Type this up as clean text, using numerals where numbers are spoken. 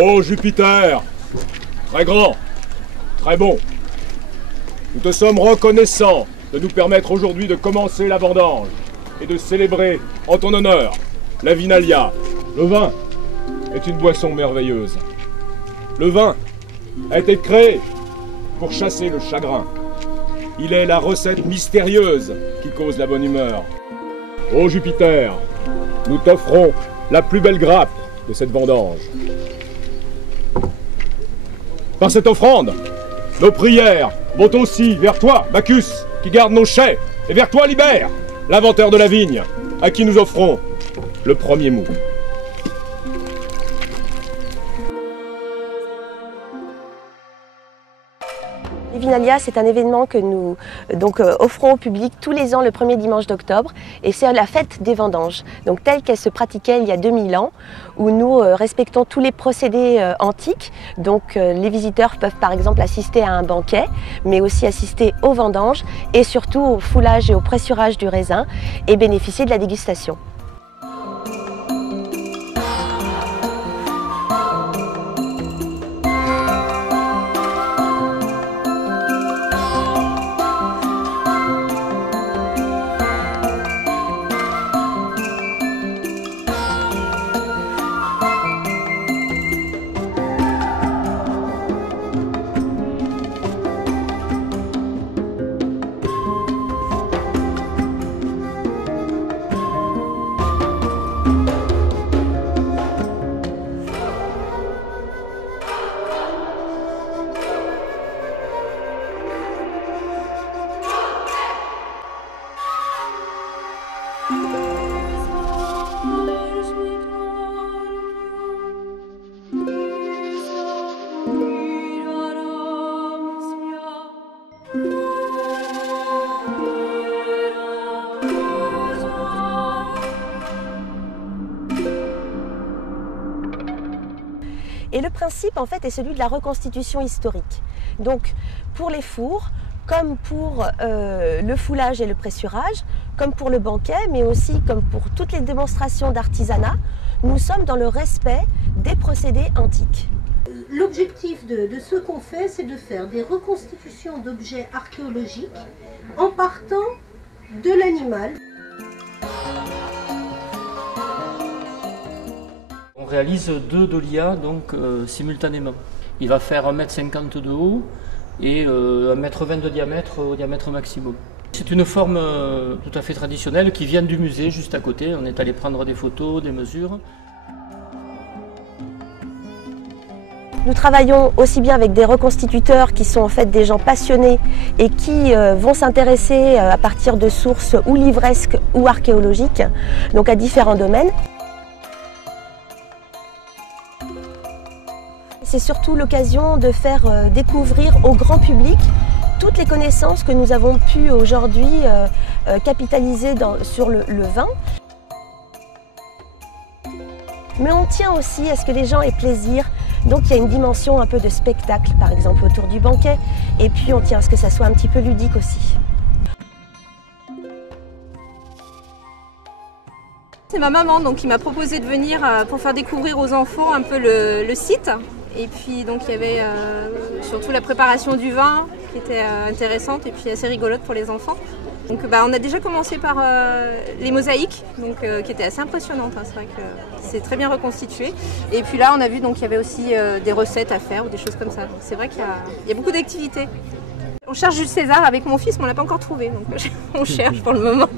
Oh Jupiter, très grand, très bon. Nous te sommes reconnaissants de nous permettre aujourd'hui de commencer la vendange et de célébrer en ton honneur la Vinalia. Le vin est une boisson merveilleuse. Le vin a été créé pour chasser le chagrin. Il est la recette mystérieuse qui cause la bonne humeur. Ô Jupiter, nous t'offrons la plus belle grappe de cette vendange. Par cette offrande, nos prières vont aussi vers toi, Bacchus, qui garde nos chais, et vers toi, Libère, l'inventeur de la vigne, à qui nous offrons le premier mou. Les Vinalia, c'est un événement que nous offrons au public tous les ans le premier dimanche d'octobre, et c'est la fête des vendanges, donc telle qu'elle se pratiquait il y a 2000 ans, où nous respectons tous les procédés antiques. Donc les visiteurs peuvent par exemple assister à un banquet, mais aussi assister aux vendanges et surtout au foulage et au pressurage du raisin et bénéficier de la dégustation. Et le principe en fait est celui de la reconstitution historique. Donc pour les fours, comme pour le foulage et le pressurage, comme pour le banquet, mais aussi comme pour toutes les démonstrations d'artisanat, nous sommes dans le respect des procédés antiques. L'objectif de ce qu'on fait, c'est de faire des reconstitutions d'objets archéologiques en partant de l'animal. On réalise 2 dolias donc simultanément. Il va faire 1,50 m de haut et 1,20 m de diamètre au diamètre maximum. C'est une forme tout à fait traditionnelle qui vient du musée juste à côté. On est allé prendre des photos, des mesures. Nous travaillons aussi bien avec des reconstituteurs qui sont en fait des gens passionnés et qui vont s'intéresser à partir de sources ou livresques ou archéologiques, donc à différents domaines. C'est surtout l'occasion de faire découvrir au grand public toutes les connaissances que nous avons pu aujourd'hui capitaliser sur le vin. Mais on tient aussi à ce que les gens aient plaisir, donc il y a une dimension un peu de spectacle par exemple autour du banquet, et puis on tient à ce que ça soit un petit peu ludique aussi. C'est ma maman donc, qui m'a proposé de venir pour faire découvrir aux enfants un peu le site. Et puis donc il y avait surtout la préparation du vin qui était intéressante et puis assez rigolote pour les enfants. Donc on a déjà commencé par les mosaïques, donc, qui étaient assez impressionnantes, hein. C'est vrai que c'est très bien reconstitué. Et puis là on a vu donc qu'il y avait aussi des recettes à faire ou des choses comme ça. C'est vrai qu'il y a beaucoup d'activités. On cherche Jules César avec mon fils mais on ne l'a pas encore trouvé, donc on cherche pour le moment.